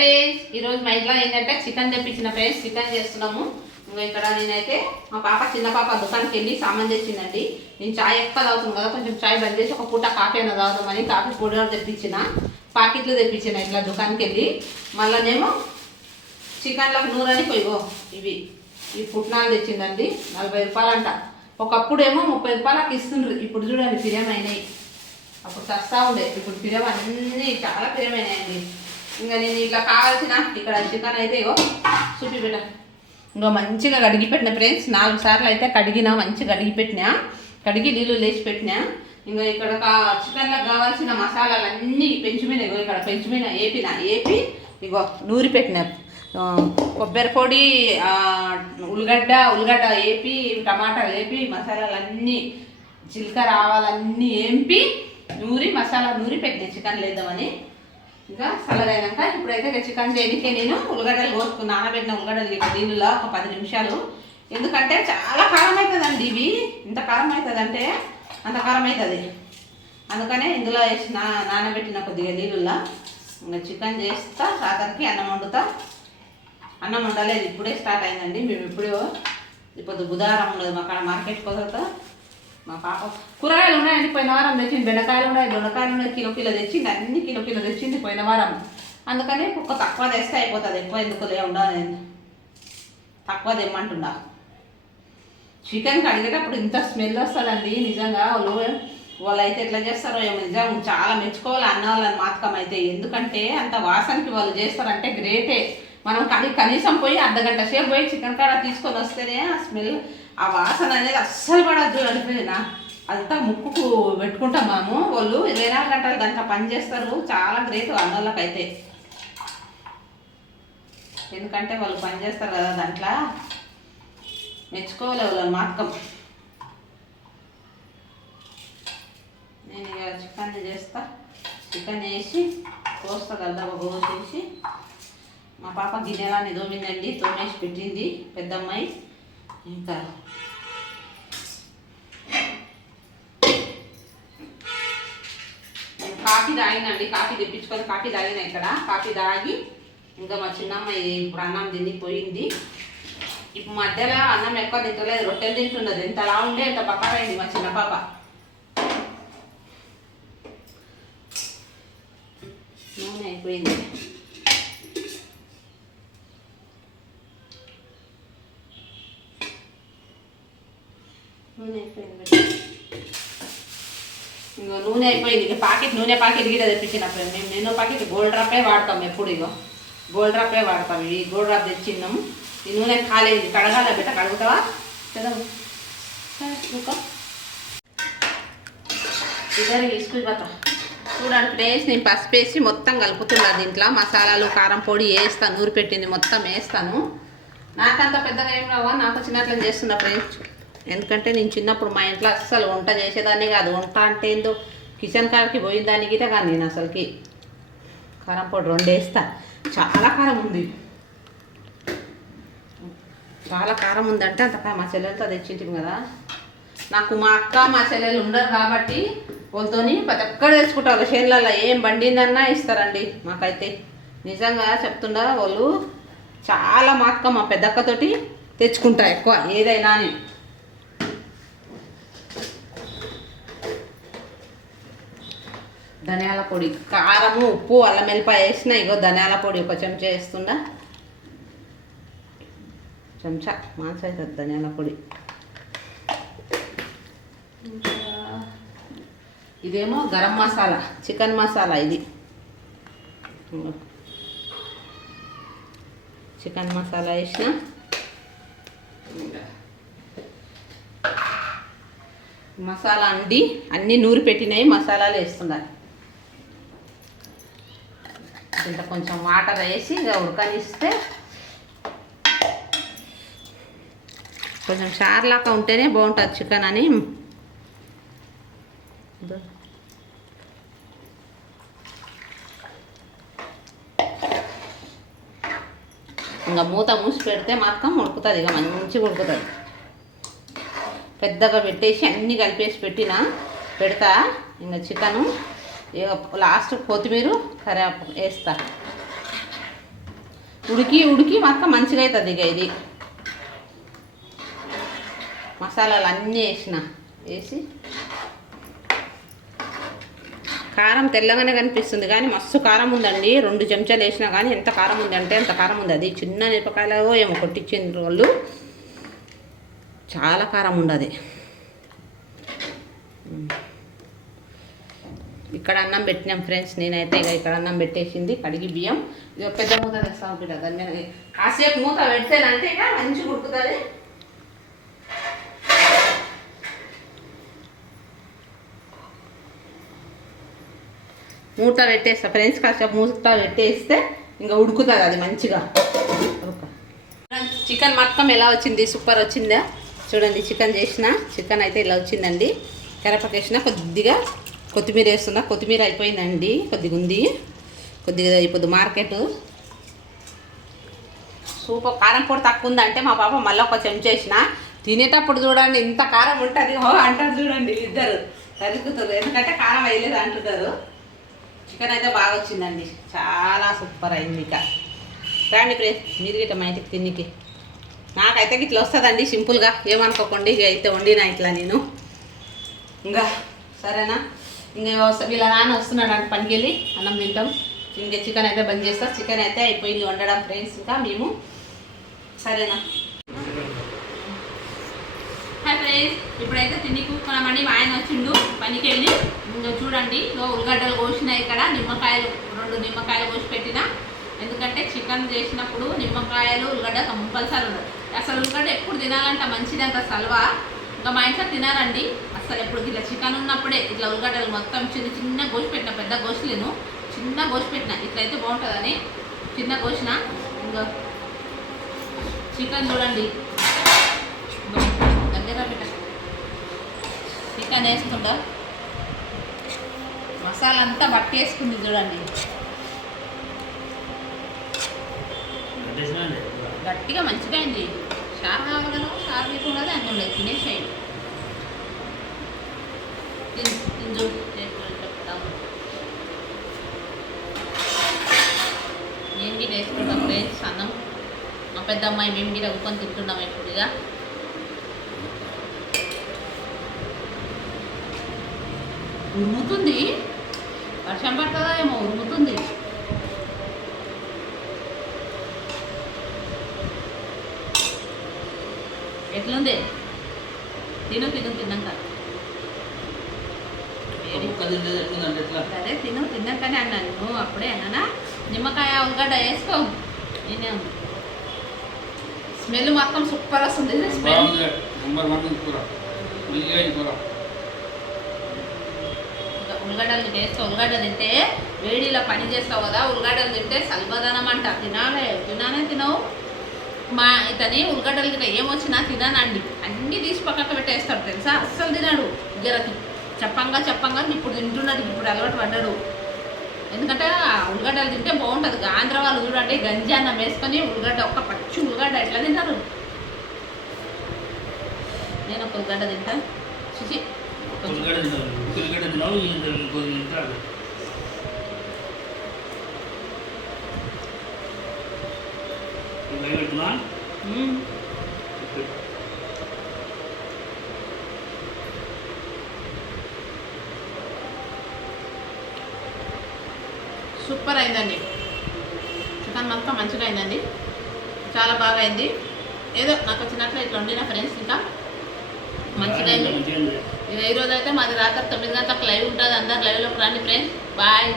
Friends, ఈరోజు మా ఇంట్లో ఏంటంటే చికెన్ తెప్పించిన ఫ్రెండ్స్. చికెన్ చేస్తున్నాము. ఇంకా ఇక్కడ నేనైతే మా పాప చిన్న పాప దుకాణానికి వెళ్ళి సామాన్ తెచ్చిందండి. నేను చాయ్ ఎక్కువ తాగుతుంది కదా, కొంచెం చాయ్ బంద్ చేసి ఒక పూట కాఫీ అయినా తాగుదామని కాఫీ పౌడర్ తెప్పించిన, ప్యాకెట్లు తెప్పించిన ఇట్లా దుకాణానికి వెళ్ళి. మళ్ళీనేమో చికెన్లకు నూరని పోయిగో ఇవి ఈ పుట్నాలు తెచ్చిందండి. 40 రూపాయలు అంట. ఒకప్పుడేమో 30 రూపాయలకు ఇస్తుండ్రు. ఇప్పుడు చూడండి పిరియమైనాయి. అప్పుడు సస్తా ఉండే, ఇప్పుడు పిరియం అన్నీ చాలా పిరియమైనాయండి. ఇంకా నేను ఇట్లా కావాల్సిన ఇక్కడ చికెన్ అయితే ఇగో చూపిపెట్ట ఇంకో మంచిగా కడిగి పెట్టిన ఫ్రెండ్స్. 4 సార్లు అయితే కడిగినా, మంచిగా కడిగి పెట్టినా, కడిగి నీళ్ళు లేచి పెట్టినా. ఇంకా ఇక్కడ చికెన్లకు కావాల్సిన మసాలాలన్నీ పెంచుమిన ఇగో ఇక్కడ పెంచుమిన ఏపి ఇగో నూరి పెట్టిన కొబ్బరి పొడి, ఉల్లిగడ్డ ఏపి, టమాటాలు ఏపి, మసాలాలన్నీ జీలకర్ర ఆవాలన్నీ ఏంపి నూరి మసాలా నూరి పెట్టినాయి చికెన్ లేద్దామని. ఇంకా చల్లగైనాక ఇప్పుడైతే చికెన్ చేయడానికి నేను ఉల్లిగడ్డలు కోసుకుని నానబెట్టిన ఉల్లిగడ్డలు ఇట్లా నీళ్ళలో ఒక 10 నిమిషాలు. ఎందుకంటే చాలా కారం అవుతుందండి. ఇవి ఇంత కారం అవుతుంది అంటే అంత కారం అవుతుంది. అందుకనే ఇందులో వేసి నానబెట్టిన కొద్దిగా నీళ్ళల్లో ఇంకా చికెన్ చేస్తా. రాత్రికి అన్నం వండుతా. అన్నం వండలేదు, ఇప్పుడే స్టార్ట్ అయిందండి. మేము ఇప్పుడు బుధవారం ఉండదు మా కాడ మార్కెట్కి వదులుతా. మా పాప కూరగాయలు ఉన్నాయండి. పోయిన వారం తెచ్చింది. బెండకాయలు ఉన్నాయి, దొండకాయలు ఉన్నాయి. కిలో తెచ్చింది. అన్ని కిలో తెచ్చింది పోయిన వారం. అందుకని కుక్క తక్కువ తెస్తే అయిపోతుంది. ఎక్కువ ఎందుకు ఉండాలి, తక్కువ తెమ్మంటుండా. చికెన్ కడిగేటప్పుడు ఇంత స్మెల్ వస్తుందండి నిజంగా. వాళ్ళు అయితే ఎట్లా చేస్తారో ఏమో, నిజంగా చాలా మెచ్చుకోవాలి అన్న వాళ్ళని మాత్రం అయితే. ఎందుకంటే అంత వాసనకి వాళ్ళు చేస్తారంటే గ్రేటే. మనం కనీసం పోయి అర్ధగంట సేపు పోయి చికెన్ కాడ తీసుకొని వస్తేనే ఆ స్మెల్, ఆ వాసన అనేది అస్సలు పడద్దు. అనిపోయినా అంతా ముక్కుకు పెట్టుకుంటాం మనము. వాళ్ళు 24 గంటలు దాంట్లో పని చేస్తారు. చాలా గ్రేట్ అన్నోళ్ళకైతే. ఎందుకంటే వాళ్ళు పని చేస్తారు కదా దాంట్లో, మెచ్చుకోవాలి వాళ్ళని మాత్రం. నేను ఇక చికెన్ చేస్తా. చికెన్ వేసి కోస్తా గల్దబ కోసేసి. మా పాప గిన్నెలాన్ని తోమిందండి, తోమేసి పెట్టింది పెద్దమ్మాయి. ఇంకా కాఫీ తాగినండి. కాఫీ తెప్పించుకొని కాఫీ తాగిన ఇక్కడ. కాఫీ తాగి ఇంకా మా చిన్నమ్మాయి ఇప్పుడు అన్నం తినిపోయింది. ఇప్పుడు మధ్యలో అన్నం ఎక్కువ తింటలేదు, రొట్టెలు తింటున్నది. ఎంతలా ఉండే ఎంత పక్కరైంది మా చిన్న పాప. నూనె అయిపోయింది. ఇంకో నూనె అయిపోయింది. ఇక నూనె ప్యాకెట్ గిట్ట తెప్పించినప్పుడు మేము నూనె ప్యాకెట్ గోల్డ్ డ్రాపే వాడతాం ఎప్పుడు. ఇగో గోల్డ్ డ్రాపే వాడతాం. ఇవి గోల్డ్ డ్రాప్ తెచ్చిన్నాము. ఈ నూనె కాలేదు, కడగాల బిడ్డ. కడుగుతావా కదా ఇద్దరు తీసుకుపోతా. చూడండి ఫ్రెండ్స్, నేను పసుపు వేసి మొత్తం కలుపుతున్నా. దీంట్లో మసాలాలు కారం పొడి వేస్తాను, నూరి పెట్టింది మొత్తం వేస్తాను. నాకంత పెద్దగా ఏం రావా, నాకు చిన్నట్లు చేస్తున్నా ఫ్రెండ్స్. ఎందుకంటే నేను చిన్నప్పుడు మా ఇంట్లో అస్సలు వంట చేసేదాన్ని కాదు. వంట అంటే ఏందో కిచెన్ కాడికి పోయిన దానికి కానీ నేను అసలుకి కారం పొడి 2 వేస్తా. చాలా కారం ఉంది, చాలా కారం ఉందంటే అంత. మా చెల్లెలతో తెచ్చింటాం కదా. నాకు మా అక్క మా చెల్లెలు ఉండరు కాబట్టి వాళ్ళతోని ప్రతి ఒక్కరు తెచ్చుకుంటారు. చేనులలో ఏం బండిందన్నా ఇస్తారండి మాకైతే. నిజంగా చెప్తుండా, వాళ్ళు చాలా మాత్రం మా పెద్దక్కతోటి తెచ్చుకుంటా ఎక్కువ ఏదైనా అని. ధనియాల పొడి, కారము, ఉప్పు, అల్లం వెల్లిపాయ వేసిన. ఇగో ధనియాల పొడి ఒక చెంచా వేస్తుందా, చెంచా మాంస అవుతుంది ధనియాల పొడి. ఇదేమో గరం మసాలా, చికెన్ మసాలా. ఇది చికెన్ మసాలా వేసిన. మసాలా అండి అన్నీ నూరి పెట్టినాయి మసాలాలు వేస్తున్నారు. ఇంత కొంచెం వాటర్ వేసి ఇక ఉడకనిస్తే కొంచెం చారులాగా ఉంటేనే బాగుంటుంది చికెన్ అని. ఇంకా మూత మూసి పెడితే మాత్రం ఉడుకుతుంది. ఇక మంచిగా ఉడుకుతుంది. పెద్దగా పెట్టేసి అన్నీ కలిపేసి పెడతా. ఇంకా చికెను లాస్ట్ కొత్తిమీర కరివేపాకు వేస్తా. ఉడికి ఉడికి మాత్రం మంచిగా అవుతుంది. ఇక ఇది మసాలాలు అన్నీ వేసి కారం తెల్లగానే కనిపిస్తుంది కానీ మస్తు కారం ఉందండి. 2 చెంచాలు వేసినా కానీ ఎంత కారం ఉంది అంటే అంత కారం ఉంది. అది చిన్న మిరపకాయలు ఏమో కొట్టించిన వాళ్ళు చాలా కారం ఉండదు. ఇక్కడ అన్నం పెట్టినాం ఫ్రెండ్స్. నేనైతే ఇక ఇక్కడ అన్నం పెట్టేసింది కడిగి బియ్యం. ఇక పెద్ద మూత తెస్తాం బిడ్డ. దాని మీద కాసేపు మూత పెడితేనంటే ఇక మంచిగా ఉడుకుతుంది. మూత పెట్టేస్తా ఫ్రెండ్స్. కాసేపు మూత పెట్టేస్తే ఇంకా ఉడుకుతుంది అది మంచిగా. చికెన్ మొత్తం ఎలా వచ్చింది? సూపర్ వచ్చిందా? చూడండి, చికెన్ అయితే ఇలా వచ్చిందండి. కరివేపాకు వేసిన, కొద్దిగా కొత్తిమీర వేస్తున్నా. కొత్తిమీర అయిపోయిందండి, కొద్దిగా ఉంది, కొద్దిగా అయిపోద్ది. Market super. కారం పొడి తక్కువ ఉందంటే మా పాప మళ్ళీ ఒక చెంచా వేసిన. తినేటప్పుడు చూడండి ఇంత కారం ఉంటుంది అంటారు చూడండి. ఇద్దరు తరుగుతారు ఎందుకంటే కారం వేయలేదు అంటున్నారు. చికెన్ అయితే బాగా వచ్చిందండి, చాలా సూపర్ అయింది. ఇక రండి ఫ్రెండ్స్, మీరు గిట్ట మా ఇంటికి తిన్నికి. నాకైతే ఇట్లా వస్తుందండి సింపుల్గా, ఏమనుకోకండి. ఇక అయితే వండినా ఇట్లా నేను. ఇంకా సరేనా? ఇంకా వీళ్ళ నాన్న వస్తున్నాడు అంటే పనికి వెళ్ళి అన్నం తింటాం. ఇంకా చికెన్ అయితే బంద్ చేస్తా. చికెన్ అయితే అయిపోయింది వండడం ఫ్రెండ్స్. ఇంకా మేము సరేనా? హాయ్ ఫ్రెండ్స్, ఇప్పుడైతే తిండి కూర్చున్నామండి. మా ఆయన వచ్చిండు పనికి వెళ్ళి. ఇంకా చూడండి, ఉల్లిగడ్డలు కోసినాయి. ఇక్కడ 2 నిమ్మకాయలు కోసి పెట్టిన. ఎందుకంటే చికెన్ చేసినప్పుడు నిమ్మకాయలు ఉల్లిగడ్డ కంపల్సరీ ఉండదు. అసలు ఉల్లిగడ్డ ఎప్పుడు తినాలంట మంచిది అంట సల్వా. ఇంకా మా ఇంట్లో తినారండి అసలు. ఎప్పుడు ఇట్లా చికెన్ ఉన్నప్పుడే ఇట్లా ఉల్లిగడ్డలు మొత్తం చిన్న గోసి పెట్టిన. పెద్ద గోసులేను, చిన్న గోసి పెట్టిన. ఇట్లయితే బాగుంటుందని చిన్న గోసిన. ఇంకా చికెన్ చూడండి దగ్గర పెట్ట. చికెన్ వేసుకుంటా మసాలా అంతా పట్టేసుకుంది చూడండి. గట్టిగా మంచిగా అయింది. షార్ కావాలను షార్ లేకుండా అందులో తినేసేయండి. తింజు ఏం గిట వేసుకుంటాం ఫ్రెండ్స్ అన్నం. మా పెద్ద అమ్మాయి మేము గిట ఉప్పుకొని తింటున్నాం ఎప్పుడుగా. ఉరుముతుంది, వర్షం పడుతుందా ఏమో, ఉరుముతుంది. ఎట్లుంది? తిన్నాక అదే తిన్నాకనే అన్నాను. నువ్వు అప్పుడే అన్నానా? నిమ్మకాయ ఉల్లిగడ్డ వేసుకో. నేనే ఉంది. స్మెల్ మొత్తం సూపర్ వస్తుంది. ఉల్లిగడ్డలు వేసుకో. ఉల్లిగడ్డ తింటే వేడిలో పని చేస్తావు కదా, ఉల్లిగడ్డలు తింటే సల్బదనం అంట. తినవు. మా ఇతని ఉల్లిగడ్డలు గిట్ట ఏమొచ్చినా తినానండి. అన్నీ తీసి పక్కకు పెట్టేస్తాడు తెలుసా. అస్సలు తినాడు. జరకి చెప్పంగా ఇప్పుడు తింటున్నాడు. ఇప్పుడు అలవాటు పడ్డాడు. ఎందుకంటే ఉల్లిగడ్డలు తింటే బాగుంటుంది. ఆంధ్ర వాళ్ళు చూడండి గంజి అన్నం వేసుకొని ఉల్లిగడ్డ, ఒక్క పచ్చి ఉల్లిగడ్డ ఎట్లా తింటారు. నేను ఒక ఉల్లిగడ్డ తింటా. చూసి సూపర్ అయిందండి. చికెన్ మొత్తం మంచిగా అయిందండి, చాలా బాగా అయింది. ఏదో నాకు వచ్చినట్లు ఇట్లా వండిన ఫ్రెండ్స్. ఇంకా మంచిగా అయింది. ఇక ఈరోజు అయితే మాది రాత్రి 9 గంటలకు లైవ్ ఉంటుంది. అందరు లైవ్లోకి రండి ఫ్రెండ్స్. బాయ్.